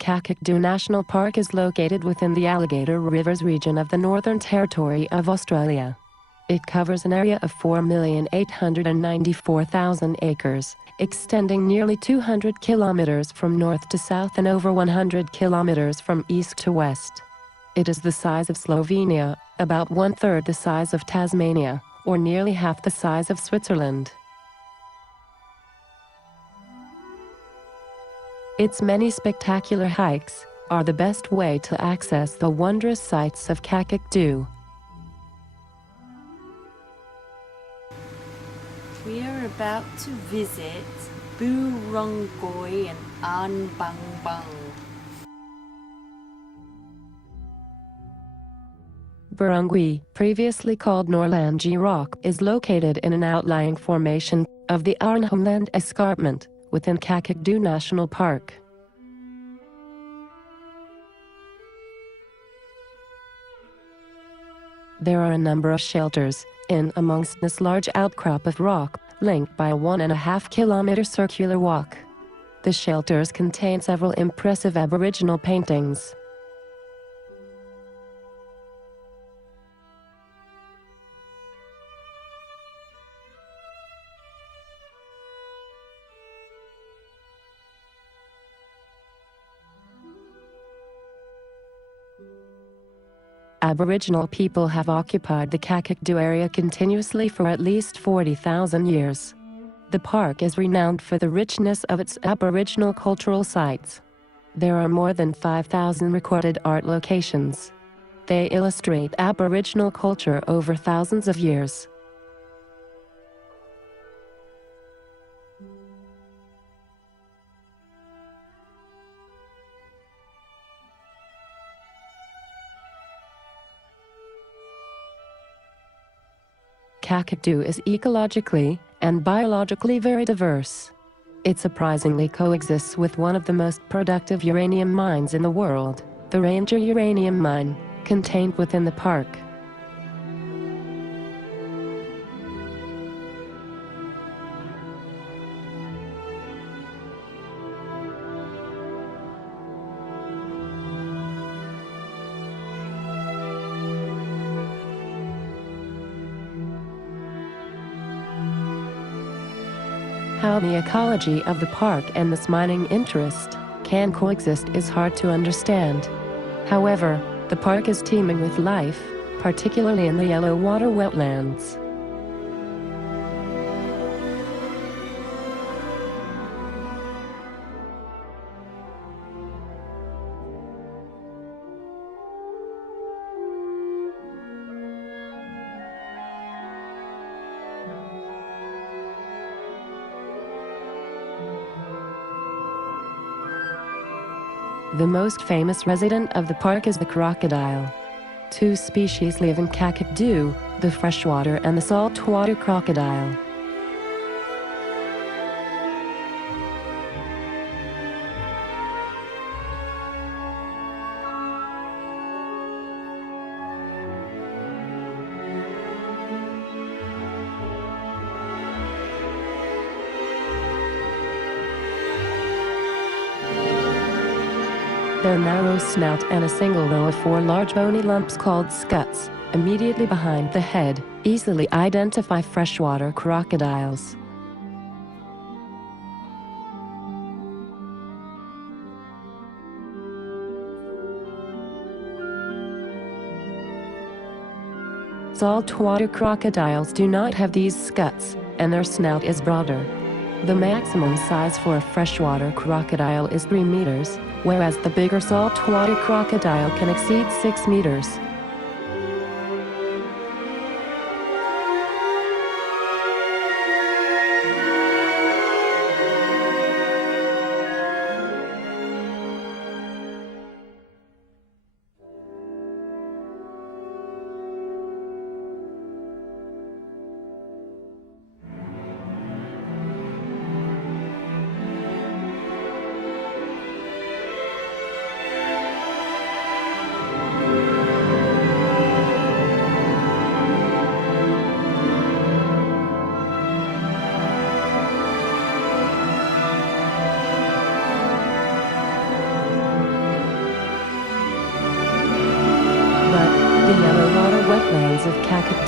Kakadu National Park is located within the Alligator Rivers region of the Northern Territory of Australia. It covers an area of 4,894,000 acres, extending nearly 200 kilometers from north to south and over 100 kilometers from east to west. It is the size of Slovenia, about one-third the size of Tasmania, or nearly half the size of Switzerland. Its many spectacular hikes are the best way to access the wondrous sights of Kakadu. We are about to visit Burongoi and Anbangbang. Burongui, previously called Norlangi Rock, is located in an outlying formation of the Arnhemland Escarpment within Kakadu National Park. There are a number of shelters in amongst this large outcrop of rock, linked by a 1.5-kilometer circular walk. The shelters contain several impressive Aboriginal paintings. Aboriginal people have occupied the Kakadu area continuously for at least 40,000 years. The park is renowned for the richness of its Aboriginal cultural sites. There are more than 5,000 recorded art locations. They illustrate Aboriginal culture over thousands of years. Kakadu is ecologically and biologically very diverse. It surprisingly coexists with one of the most productive uranium mines in the world, the Ranger uranium mine, contained within the park. How the ecology of the park and this mining interest can coexist is hard to understand. However, the park is teeming with life, particularly in the yellow water wetlands. The most famous resident of the park is the crocodile. Two species live in Kakadu, the freshwater and the saltwater crocodile. Their narrow snout and a single row of 4 large bony lumps called scuts, immediately behind the head, easily identify freshwater crocodiles. Saltwater crocodiles do not have these scuts, and their snout is broader. The maximum size for a freshwater crocodile is 3 meters, whereas the bigger saltwater crocodile can exceed 6 meters.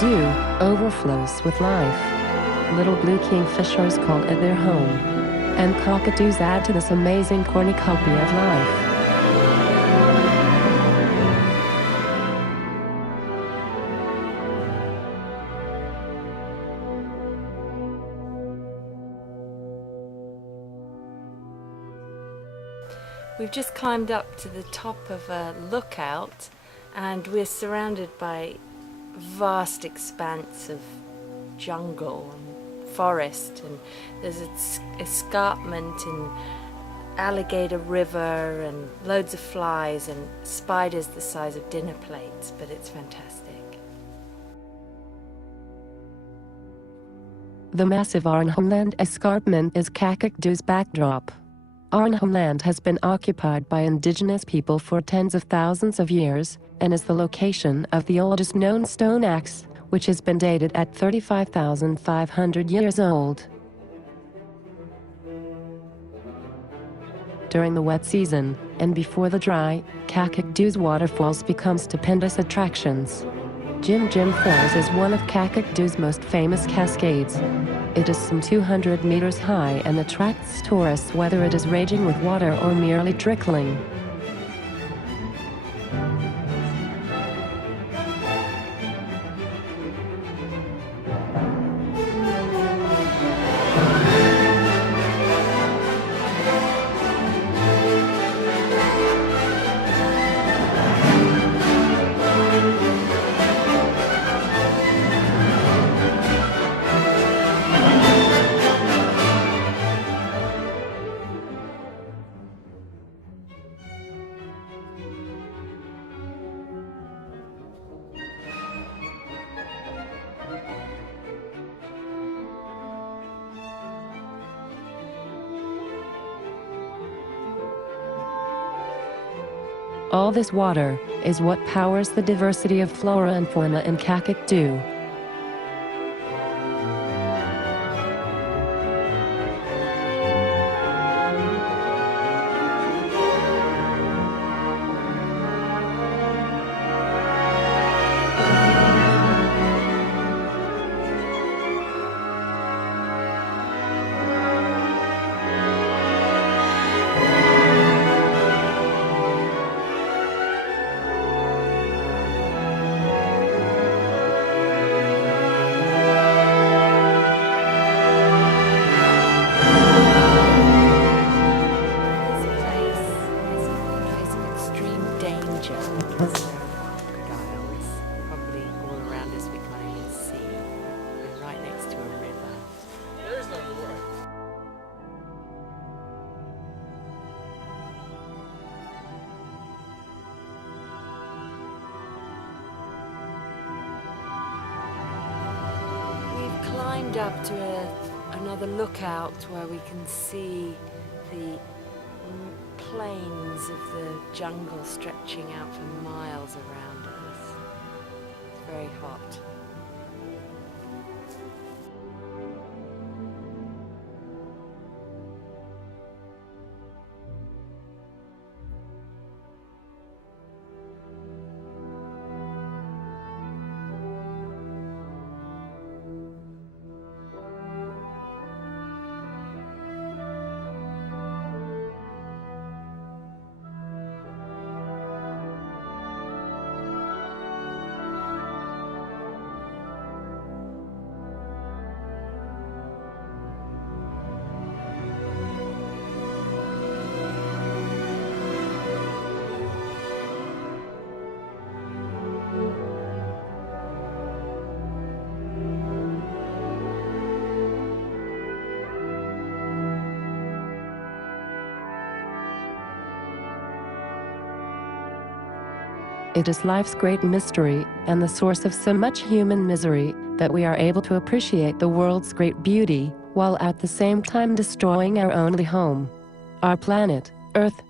Kakadu overflows with life. Little blue kingfishers call it their home. And cockatoos add to this amazing cornucopia of life. We've just climbed up to the top of a lookout and we're surrounded by vast expanse of jungle and forest, and there's an escarpment and alligator river and loads of flies and spiders the size of dinner plates, but it's fantastic. The massive Arnhemland escarpment is Kakadu's backdrop. Arnhemland has been occupied by indigenous people for tens of thousands of years and is the location of the oldest known stone axe, which has been dated at 35,500 years old. During the wet season, and before the dry, Kakadu's waterfalls become stupendous attractions. Jim Jim Falls is one of Kakadu's most famous cascades. It is some 200 meters high and attracts tourists whether it is raging with water or merely trickling. All this water is what powers the diversity of flora and fauna in Kakadu. Climbed up to another lookout where we can see the plains of the jungle stretching out for miles around us. It's very hot. It is life's great mystery and the source of so much human misery that we are able to appreciate the world's great beauty while at the same time destroying our only home, our planet, Earth.